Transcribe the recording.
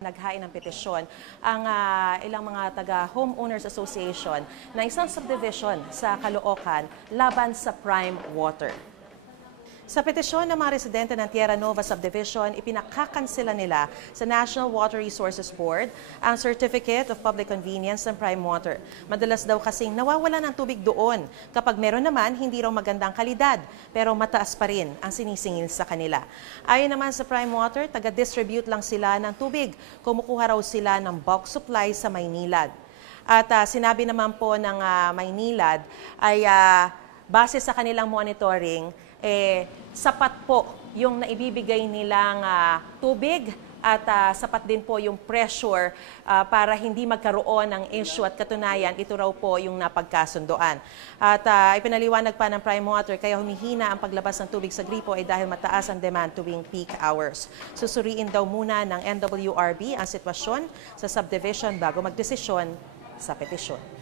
Naghain ng petisyon ang ilang mga taga-Homeowners Association na isang subdivision sa Caloocan laban sa Prime Water. Sa petisyon ng mga residente ng Tierra Nova Subdivision, ipinakakansela nila sa National Water Resources Board ang Certificate of Public Convenience ng Prime Water. Madalas daw kasing nawawala ng tubig doon. Kapag meron naman, hindi raw magandang kalidad, pero mataas pa rin ang sinisingil sa kanila. Ayon naman sa Prime Water, taga-distribute lang sila ng tubig. Kumukuha raw sila ng bulk supply sa Maynilad. At sinabi naman po ng Maynilad ay base sa kanilang monitoring, sapat po yung naibibigay nilang tubig at sapat din po yung pressure para hindi magkaroon ng issue at katunayan, ito raw po yung napagkasundoan. At ipinaliwanag pa ng Prime Water, kaya humihina ang paglabas ng tubig sa gripo ay dahil mataas ang demand tuwing peak hours. Susuriin daw muna ng NWRB ang sitwasyon sa subdivision bago magdesisyon sa petisyon.